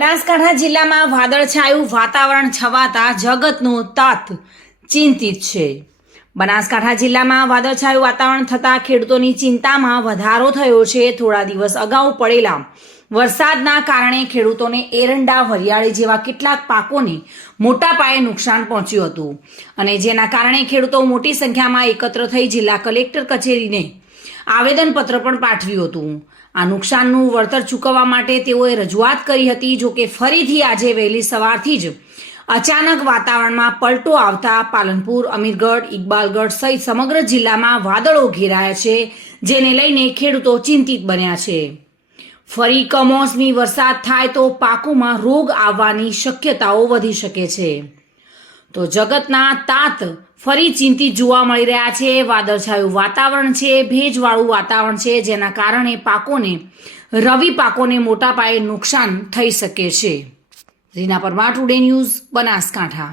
બનાસકાંઠા જિલ્લામાં વાદળછાયું વાતાવરણ છવાતા જગતનો તાત ચિંતિત છે। બનાસકાંઠા જિલ્લામાં વાદળછાયું વાતાવરણ થતાં ખેડૂતોની ચિંતામાં વધારો થયો છે। થોડા દિવસ અગાઉ પડેલા વરસાદના કારણે ખેડૂતોને એરંડા, વરિયાળી જેવા કેટલાક પાકોને મોટા પાયે નુકસાન પહોંચ્યું હતું અને જેના કારણે ખેડૂતો મોટી સંખ્યામાં એકત્ર થઈ જિલ્લા કલેક્ટર કચેરીને આવેદનપત્ર પણ પાઠવ્યું હતું। આ નુકસાનનું વળતર ચૂકવવા માટે તેઓએ રજૂઆત કરી હતી। જો કે ફરીથી આજે વહેલી સવારથી જ અચાનક વાતાવરણમાં પલટો આવતા પાલનપુર, અમીરગઢ, ઇકબાલગઢ સહિત સમગ્ર જિલ્લામાં વાદળો ઘેરાયા છે, જેને લઈને ખેડૂતો ચિંતિત બન્યા છે। ફરી કમોસમી વરસાદ થાય તો પાકોમાં રોગ આવવાની શક્યતાઓ વધી શકે છે। તો જગતના તાત ફરી ચિંતિત જોવા મળી રહ્યા છે। વાદળછાયું વાતાવરણ છે, ભેજવાળું વાતાવરણ છે, જેના કારણે પાકોને, રવિ પાકોને મોટા પાયે નુકસાન થઈ શકે છે। Reena Parmar, today news, Banaskantha.